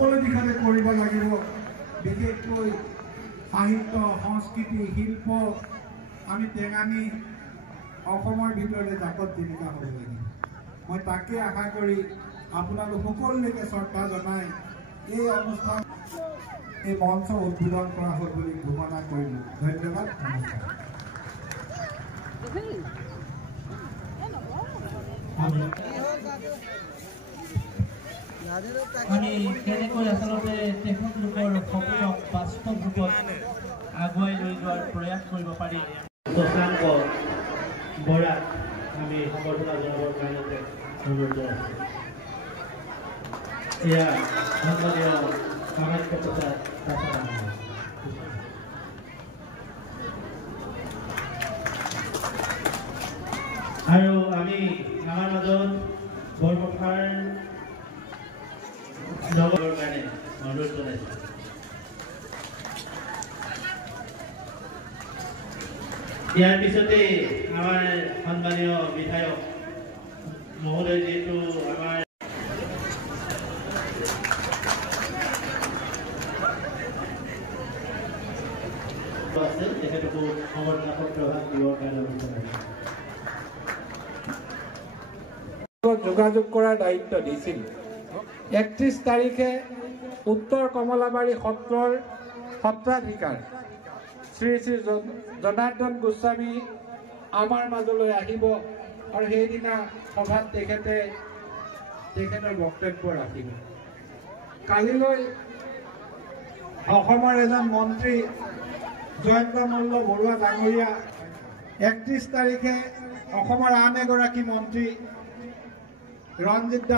সকলো দিশতে কৰিব লাগিব। বিশেষকৈ সাহিত্য, সংস্কৃতি, শিল্প আমি টেঙানি অসমৰ ভিতৰতে জাকত জিলিকা হ'ব লাগিব। মই তাকে আশা কৰি আপোনালোক সকলোকে শ্ৰদ্ধা জনাই এই অনুষ্ঠান এই মঞ্চ উদ্বোধন কৰা হ'ল বুলি ঘোষণা কৰিলোঁ। ধন্যবাদ, নমস্কাৰ। আমি কেনেকৈ আচলতে তেখেতলোকৰ সপোনক বাস্তৱ ৰূপত আগুৱাই লৈ যোৱাৰ প্ৰয়াস কৰিব পাৰি শশাংক বৰাক আমি সম্বৰ্ধনা জনাবৰ কাৰণে অনুৰোধ জনাইছোঁ। এয়া সন্মানীয় কামাখ্য প্ৰসাদ আৰু আমি আমাৰ মাজত বৰপথাৰ নগৰৰ কাৰণে অনুৰোধ জনাইছোঁ। ইয়াৰ পিছতে আমাৰ সন্মানীয় বিধায়ক মহোদয় যিহেতু আমাৰ আছে তেখেতকো সমৰ্থনা পত্ৰ দিবৰ কাৰণে অনুৰোধ জনাইছোঁ। যোগাযোগ কৰাৰ দায়িত্ব দিছিল। 31 তাৰিখে উত্তৰ কমলাবাৰী সত্ৰৰ সত্ৰাধিকাৰ শ্ৰী শ্ৰী জনাৰ্দন গোস্বামী আমাৰ মাজলৈ আহিব আৰু সেইদিনা সভাত তেখেতৰ বক্তব্য ৰাখিব। কালিলৈ অসমৰ এজন মন্ত্ৰী জয়ন্ত মল্ল বৰুৱা ডাঙৰীয়া, 31 তাৰিখে অসমৰ আন এগৰাকী মন্ত্ৰী ৰঞ্জিত